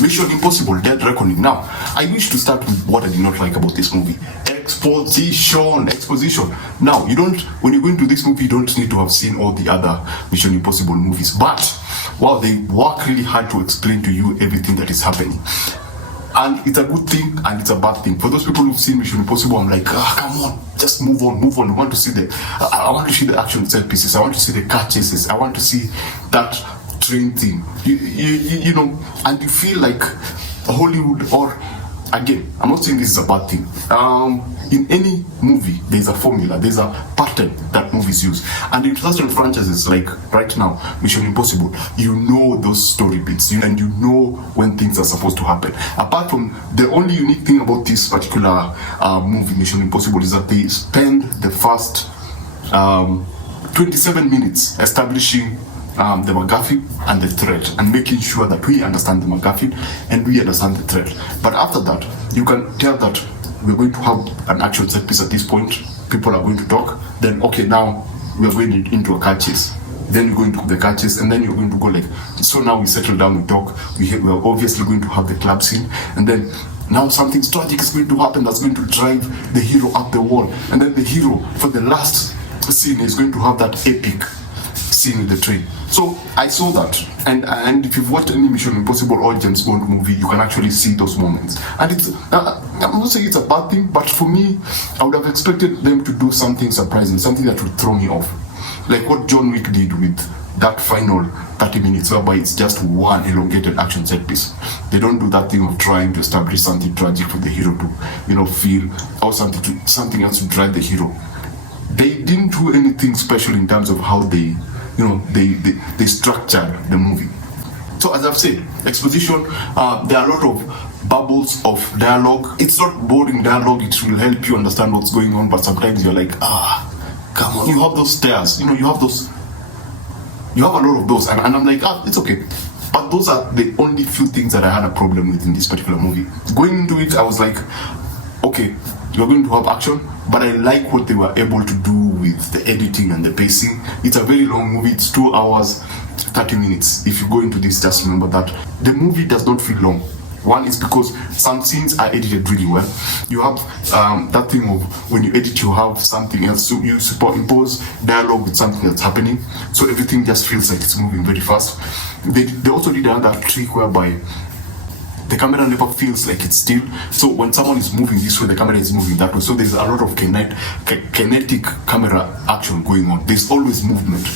Mission Impossible: Dead Reckoning. Now, I wish to start with what I did not like about this movie. Exposition. Now, when you go into this movie, you don't need to have seen all the other Mission Impossible movies. But, wow, they work really hard to explain to you everything that is happening. And it's a good thing and it's a bad thing. For those people who've seen Mission Impossible, I'm like, come on, just move on. I want to see I want to see the action set pieces. I want to see the car chases. I want to see that train thing. You know, and you feel like Hollywood, or again, I'm not saying this is a bad thing. In any movie, there's a formula, there's a pattern that movies use. And in certain franchises, like right now, Mission Impossible, you know those story beats, and you know when things are supposed to happen. Apart from, the only unique thing about this particular movie, Mission Impossible, is that they spend the first 27 minutes establishing the MacGuffin and the threat, and making sure that we understand the MacGuffin and we understand the threat. But after that, you can tell that we're going to have an action set piece at this point. People are going to talk. Then, okay, now we're going into a car chase. Then you go into the car chase, and then you're going to go like, so now we settle down, we talk. We're obviously going to have the club scene, and then now something tragic is going to happen that's going to drive the hero up the wall. And then the hero, for the last scene, is going to have that epic scene with the train. So I saw that, and if you've watched any Mission Impossible or James Bond movie, you can actually see those moments. And it's I'm not saying it's a bad thing, but for me, I would have expected them to do something surprising, something that would throw me off, like what John Wick did with that final 30 minutes, whereby it's just one elongated action set piece. They don't do that thing of trying to establish something tragic for the hero to, feel, or something else to drive the hero. They didn't do anything special in terms of how they structured the movie. So as I've said, exposition, there are a lot of bubbles of dialogue. It's not boring dialogue, it will help you understand what's going on, but sometimes you're like, come on. You have those stares, you have a lot of those, and I'm like, it's okay. But those are the only few things that I had a problem with in this particular movie. Going into it, I was like, okay, you're going to have action, but I like what they were able to do with the editing and the pacing. It's a very long movie. It's 2 hours, 30 minutes. If you go into this, just remember that the movie does not feel long. One is because some scenes are edited really well. You have that thing of when you edit, you have something else. So you superimpose dialogue with something that's happening. So everything just feels like it's moving very fast. They also did another trick whereby the camera never feels like it's still. So when someone is moving this way, the camera is moving that way. So there's a lot of kinetic camera action going on. There's always movement.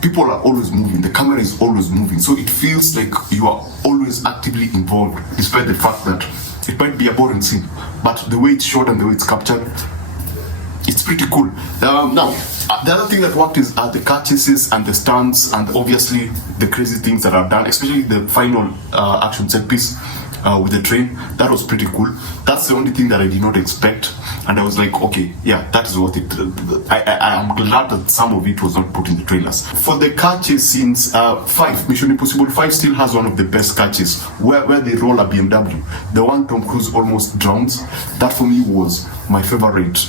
People are always moving. The camera is always moving. So it feels like you are always actively involved, despite the fact that it might be a boring scene. But the way it's shot and the way it's captured, it's pretty cool. Now, the other thing that worked is the car chases and the stunts, and obviously the crazy things that are done, especially the final action set piece with the train. That was pretty cool. That's the only thing that I did not expect, and I was like, okay, yeah, that is worth it. I am glad that some of it was not put in the trailers. For the car chase scenes, Mission Impossible 5 still has one of the best car chases, where they roll a BMW. The one Tom Cruise almost drowns. That for me was my favorite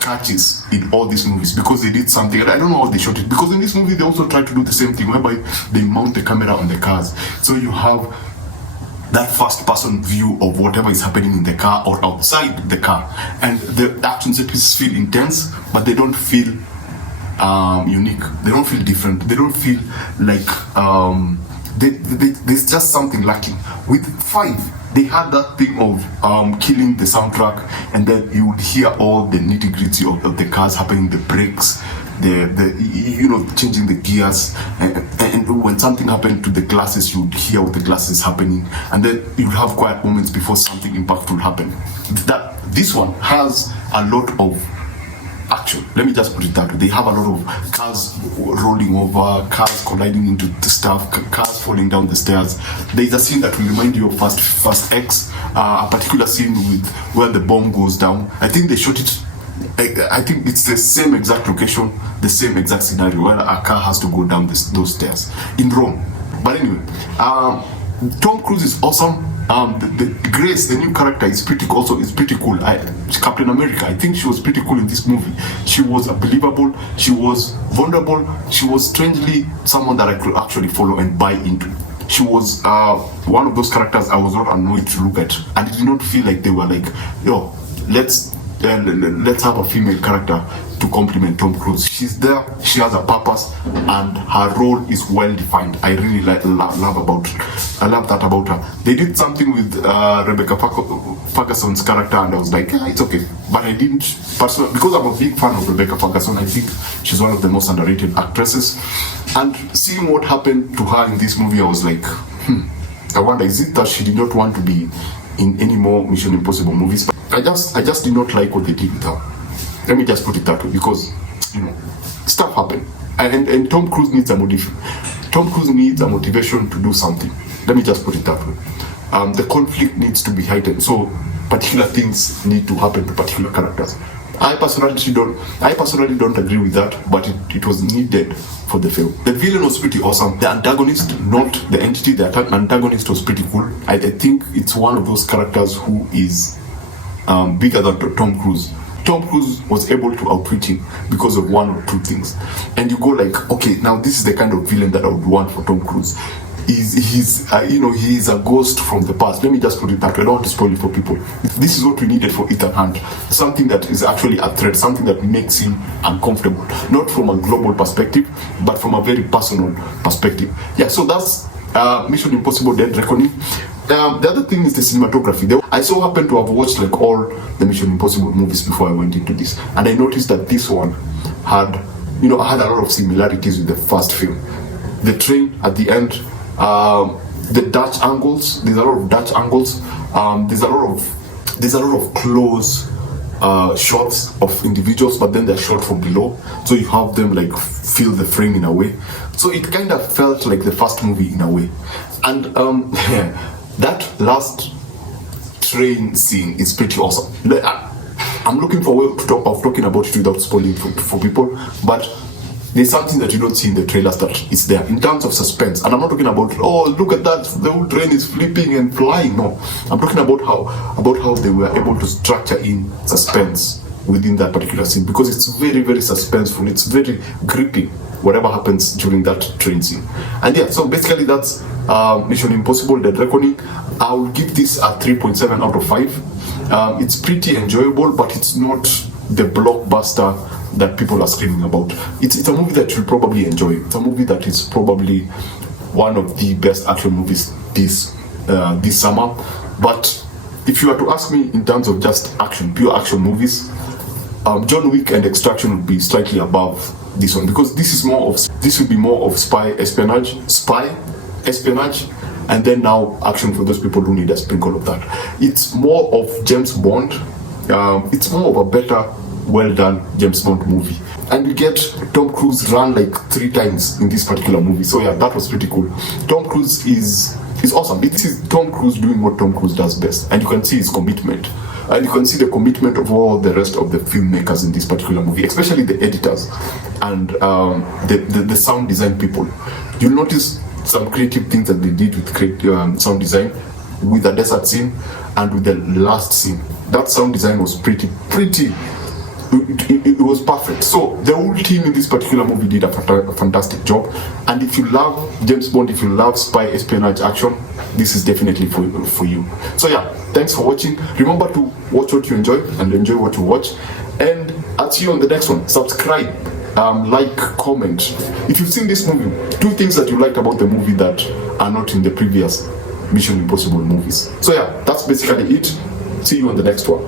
catches in all these movies, because they did something, and I don't know how they shot it, because in this movie they also tried to do the same thing whereby they mount the camera on the cars, so you have that first person view of whatever is happening in the car or outside the car, and the action set pieces feel intense, but they don't feel unique, they don't feel different, they don't feel like there's just something lacking. With 5, they had that thing of killing the soundtrack, and then you would hear all the nitty-gritty of the cars happening, the brakes, the changing the gears, and when something happened to the glasses, you would hear what the glasses happening, and then you'd have quiet moments before something impactful happened. This one has a lot of action. Let me just put it that way. They have a lot of cars rolling over, cars colliding into the stuff, cars falling down the stairs. There's a scene that will remind you of Fast X, a particular scene with where the bomb goes down. I think they shot it, I think it's the same exact location, the same exact scenario, where a car has to go down those stairs in Rome. But anyway, Tom Cruise is awesome. The Grace, the new character, is pretty cool. Captain America, I think she was pretty cool in this movie. She was believable, she was vulnerable, she was strangely someone that I could actually follow and buy into. she was one of those characters I was not annoyed to look at, and it did not feel like they were like, yo, let's have a female character to complement Tom Cruise. She's there, she has a purpose, and her role is well defined. I really love that about her. They did something with Rebecca Ferguson's character, and I was like, yeah, it's okay. But I didn't personally, because I'm a big fan of Rebecca Ferguson. I think she's one of the most underrated actresses. And seeing what happened to her in this movie, I was like, I wonder, is it that she did not want to be in any more Mission Impossible movies? But I just did not like what they did with her. Let me just put it that way, because stuff happened, and Tom Cruise needs a motivation. Tom Cruise needs a motivation to do something. Let me just put it that way. The conflict needs to be heightened, so particular things need to happen to particular characters. I personally don't agree with that, but it was needed for the film. The villain was pretty awesome. The antagonist, not the entity, the antagonist was pretty cool. I think it's one of those characters who is bigger than Tom Cruise. Tom Cruise was able to outwit him because of one or two things. And you go like, okay, now this is the kind of villain that I would want for Tom Cruise. He's a ghost from the past. Let me just put it that way. I don't want to spoil it for people. This is what we needed for Ethan Hunt. Something that is actually a threat, something that makes him uncomfortable. Not from a global perspective, but from a very personal perspective. Yeah, so that's Mission Impossible Dead Reckoning. The other thing is the cinematography. I so happened to have watched like all the Mission Impossible movies before I went into this, and I noticed that this one had a lot of similarities with the first film. The train at the end, the Dutch angles. There's a lot of Dutch angles. There's a lot of close shots of individuals, but then they're shot from below, so you have them like fill the frame in a way. So it kind of felt like the first movie in a way, and that last train scene is pretty awesome. I'm looking for a way of talking about it without spoiling for people, but there's something that you don't see in the trailers that is there in terms of suspense. And I'm not talking about, oh, look at that, the whole train is flipping and flying. No, I'm talking about how they were able to structure in suspense within that particular scene, because it's very, very suspenseful. It's very gripping, whatever happens during that train scene. And yeah, so basically that's Mission Impossible Dead Reckoning. I will give this a 3.7 out of 5. It's pretty enjoyable, but it's not the blockbuster that people are screaming about. It's a movie that you'll probably enjoy. It's a movie that is probably one of the best action movies this summer. But if you were to ask me in terms of just action, pure action movies, John Wick and Extraction would be slightly above this one, because this will be more of spy espionage, and then now action for those people who need a sprinkle of that. It's more of James Bond. It's more of a better, well done James Bond movie. And we get Tom Cruise run like 3 times in this particular movie. So yeah, that was pretty cool. Tom Cruise is awesome. This is Tom Cruise doing what Tom Cruise does best, and you can see his commitment. And you can see the commitment of all the rest of the filmmakers in this particular movie, especially the editors and the sound design people. You'll notice some creative things that they did with sound design, with the desert scene and with the last scene. That sound design was pretty. It was perfect. So the whole team in this particular movie did a fantastic job. And if you love James Bond, if you love spy espionage action, this is definitely for you. So yeah, thanks for watching. Remember to watch what you enjoy and enjoy what you watch. And I'll see you on the next one. Subscribe, like, comment. If you've seen this movie, 2 things that you liked about the movie that are not in the previous Mission Impossible movies. So yeah, that's basically it. See you on the next one.